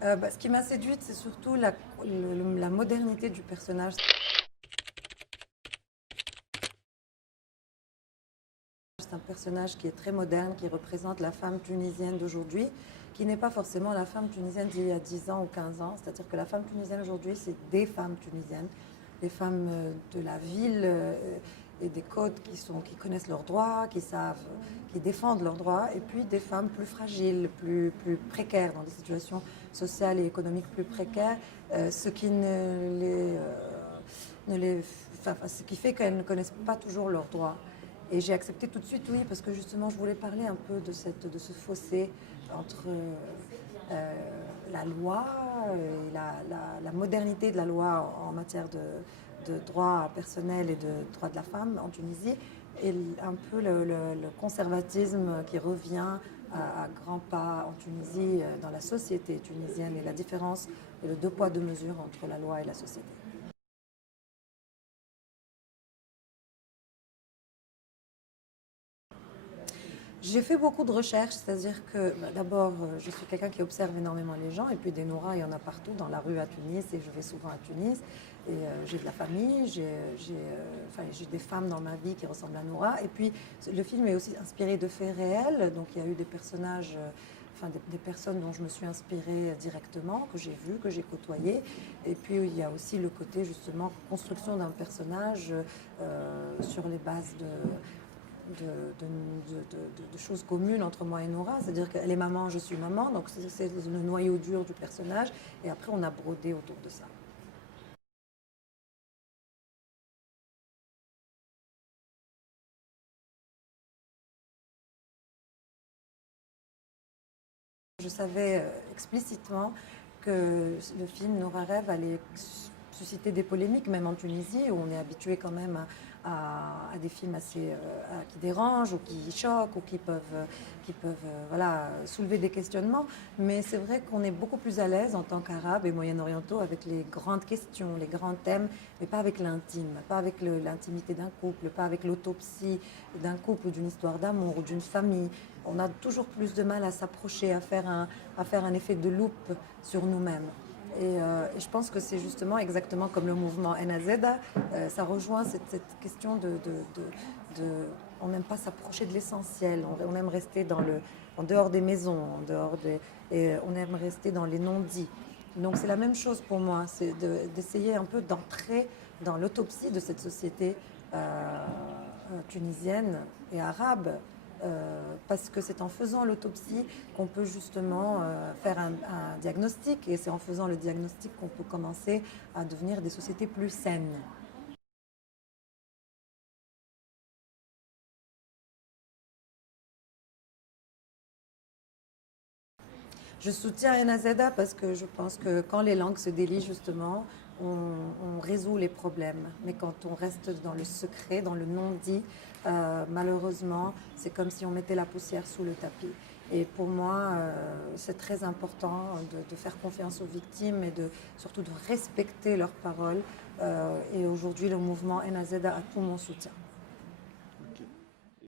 Ce qui m'a séduite, c'est surtout la modernité du personnage. C'est un personnage qui est très moderne, qui représente la femme tunisienne d'aujourd'hui, qui n'est pas forcément la femme tunisienne d'il y a 10 ans ou 15 ans. C'est-à-dire que la femme tunisienne aujourd'hui, c'est des femmes tunisiennes, des femmes de la ville et des côtes qui connaissent leurs droits, qui défendent leurs droits, et puis des femmes plus fragiles, plus précaires, dans des situations sociales et économiques plus précaires, ce qui ne les, ne les, enfin, ce qui fait qu'elles ne connaissent pas toujours leurs droits. Et j'ai accepté tout de suite, oui, parce que justement, je voulais parler un peu de ce fossé entre la loi et la modernité de la loi en matière de droits personnels et de droits de la femme en Tunisie, et un peu le conservatisme qui revient à grands pas en Tunisie, dans la société tunisienne, et la différence et le deux poids, deux mesures entre la loi et la société. J'ai fait beaucoup de recherches, c'est-à-dire que d'abord, je suis quelqu'un qui observe énormément les gens, et puis des Noura, il y en a partout, dans la rue à Tunis, et je vais souvent à Tunis, et j'ai de la famille, j'ai des femmes dans ma vie qui ressemblent à Noura, et puis le film est aussi inspiré de faits réels, donc il y a eu des personnages, des personnes dont je me suis inspirée directement, que j'ai vues, que j'ai côtoyées, et puis il y a aussi le côté justement construction d'un personnage sur les bases de choses communes entre moi et Nora. C'est-à-dire qu'elle est maman, je suis maman, donc c'est le noyau dur du personnage, et après on a brodé autour de ça. Je savais explicitement que le film Nora Rêve allait susciter des polémiques, même en Tunisie, où on est habitué quand même à des films assez qui dérangent ou qui choquent ou qui peuvent voilà, soulever des questionnements. Mais c'est vrai qu'on est beaucoup plus à l'aise en tant qu'Arabes et Moyen-Orientaux avec les grandes questions, les grands thèmes, mais pas avec l'intime, pas avec l'intimité d'un couple, pas avec l'autopsie d'un couple ou d'une histoire d'amour ou d'une famille. On a toujours plus de mal à s'approcher, à faire un effet de loupe sur nous-mêmes. Et je pense que c'est justement exactement comme le mouvement Enazeda, ça rejoint cette question on n'aime pas s'approcher de l'essentiel, on aime rester en dehors des maisons, et on aime rester dans les non-dits. Donc c'est la même chose pour moi, c'est d'essayer un peu d'entrer dans l'autopsie de cette société tunisienne et arabe, parce que c'est en faisant l'autopsie qu'on peut justement faire un diagnostic, et c'est en faisant le diagnostic qu'on peut commencer à devenir des sociétés plus saines. Je soutiens Enazeda parce que je pense que quand les langues se délient, justement, on résout les problèmes. Mais quand on reste dans le secret, dans le non-dit, malheureusement, c'est comme si on mettait la poussière sous le tapis. Et pour moi, c'est très important de faire confiance aux victimes et surtout de respecter leurs paroles. Et aujourd'hui, le mouvement Enazeda a tout mon soutien.